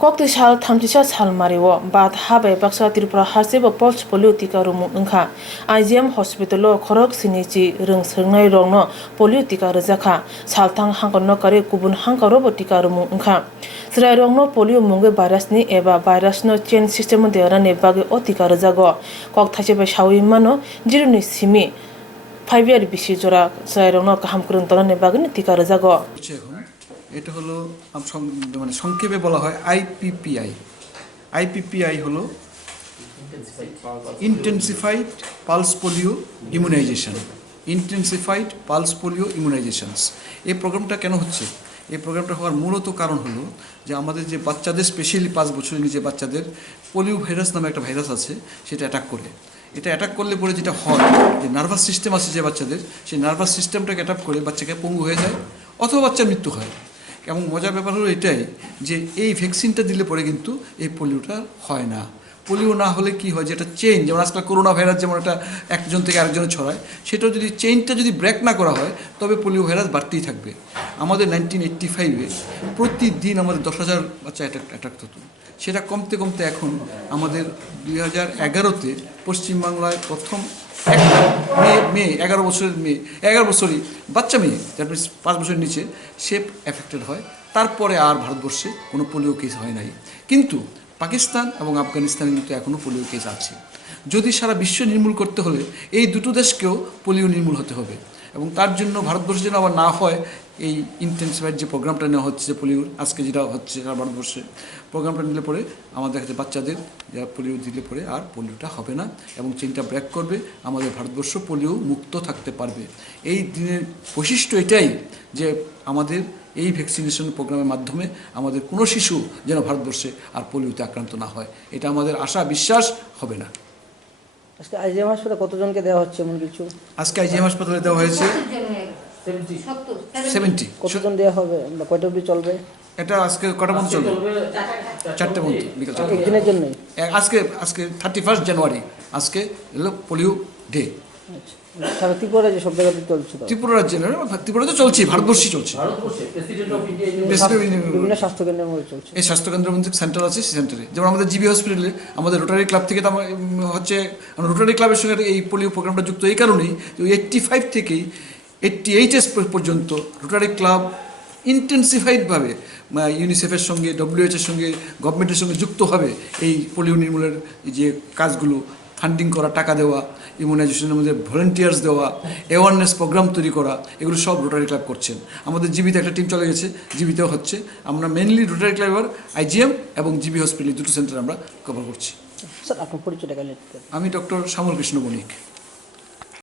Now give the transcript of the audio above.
Koktisal thamchisa salmario bat habe baksa Tripura hasteobo polio tika rwmung wngkha IGM Hospitalo khorok Snichi Chwrairogno Polio tika rwjakha Salthang hangkorno kubun hangkoro tika rwmung wngkha Chwrairogno Polio munge virus ni eba virus no chain system dearani bagi o tika rwjago Koktisal shawi mano jiruni simi 5 year bisi jora Chwrairogno kaham kurun torane bagi tika rwjago এটা হলো মানে সংক্ষেপে বলা হয় আইপিপিআই হলো intensified pulse polio ইমিউনাইজেশনস এই প্রোগ্রামটা কেন হচ্ছে এই প্রোগ্রামটা হওয়ার মূলত কারণ হলো যে আমাদের যে বাচ্চাদের স্পেশালি 5 বছরের নিচে বাচ্চাদের পোলিও ভাইরাস নামে একটা ভাইরাস আছে সেটা অ্যাটাক করে এটা অ্যাটাক করলে পরে যেটা হয় যে নার্ভাস সিস্টেম আছে যে বাচ্চাদের সেই নার্ভাস সিস্টেমটাকে অ্যাটাক করে বাচ্চাকে পঙ্গু হয়ে যায় অথবা বাচ্চার মৃত্যু হয় এবং মজার ব্যাপার হলো এটাই যে এই ভ্যাকসিনটা দিলে পরে কিন্তু এই পোলিওটা হয় না পোলিও না হলে কি হয় যেটা চেইন যেমন আজকাল করোনা ভাইরাস যেমন একটা একজন থেকে আরেকজনে ছড়ায় সেটাও যদি চেইনটা যদি ব্রেক না করা হয় তবে পোলিও ভাইরাস বাড়তেই থাকবে আমাদের 1985-এ প্রতিদিন আমাদের 10,000 বাচ্চা অ্যাটাক হতো সেটা কমতে কমতে এখন আমাদের 2011-তে পশ্চিমবাংলায় প্রথম মেয়ে 11 বছরই বাচ্চা মেয়ে দ্যাট মিনস 5 বছরের নিচে সে এফেক্টেড হয় তারপরে আর ভারতবর্ষে কোনো পোলিও কেস হয় নাই কিন্তু পাকিস্তান এবং আফগানিস্তানে কিন্তু এখনও পোলিও কেস আছে যদি সারা বিশ্ব নির্মূল করতে হলে এই দুটো দেশকেও পোলিও নির্মূল হতে হবে এবং তার জন্য ভারতবর্ষে যেন আবার না হয় এই ইন্টেন্সিফাইড যে প্রোগ্রামটা নেওয়া হচ্ছে পোলিওর আজকে যেটা হচ্ছে সারা ভারতবর্ষে প্রোগ্রামটা নিলে পরে আমাদের কাছে বাচ্চাদের যারা পোলিও দিলে পরে আর পোলিওটা হবে না এবং চেইনটা ব্রেক করবে আমাদের ভারতবর্ষ পোলিও মুক্ত থাকতে পারবে এই দিনের বৈশিষ্ট্য এটাই যে আমাদের এই ভ্যাকসিনেশন প্রোগ্রামের মাধ্যমে আমাদের কোনো শিশু যেন ভারতবর্ষে আর পোলিওতে আক্রান্ত না হয় এটা আমাদের আশা বিশ্বাস হবে না আজকে আইজিএম হাসপাতালে কতজনকে দেওয়া হচ্ছে এমন কিছু আজকে আইজিএম হাসপাতালে দেওয়া হয়েছে 70 কতজন দেওয়া হবে বা কয়টা অবধি চলবে এটা আজকে কটা পর্যন্ত চলবে 4টে পর্যন্ত বিকেল 4টা একদিনের জন্য আজকে 31 জানুয়ারি আজকে হলো পোলিও ডে সারা ত্রিপুরা যে সব জায়গাতে চলছে ত্রিপুরা রাজ্যে ত্রিপুরাতে চলছে ভারতবর্ষে চলছে বিভিন্ন স্বাস্থ্যকেন্দ্রের মধ্যে চলছে এই স্বাস্থ্যকেন্দ্রের মধ্যে সেন্টার আছে সেই সেন্টারে যেমন আমাদের জিবি হসপিটালে আমাদের রোটারি ক্লাব থেকে তো হচ্ছে রোটারি ক্লাবের সঙ্গে এই পোলিও প্রোগ্রামটা যুক্ত এই কারণেই 85 থেকে 88 পর্যন্ত রোটারি ক্লাব ইন্টেন্সিফাইডভাবে ইউনিসেফের সঙ্গে ডব্লিউএইচের সঙ্গে গভর্নমেন্টের সঙ্গে যুক্ত হবে এই পোলিও নির্মূলের যে কাজগুলো ফান্ডিং করা টাকা দেওয়া ইমিউনাইজেশনের মধ্যে ভলেন্টিয়ার্স দেওয়া অ্যাওয়ারনেস প্রোগ্রাম তৈরি করা এগুলো সব রোটারি ক্লাব করছেন আমাদের জিবিতে একটা টিম চলে গেছে জিবিতেও হচ্ছে আমরা মেনলি রোটারি ক্লাবের আইজিএম এবং জিবি হসপিটাল দুটো সেন্টার আমরা কভার করছি স্যার আপনার পরিচয়টা আমি ডক্টর শ্যামল কৃষ্ণ বণিক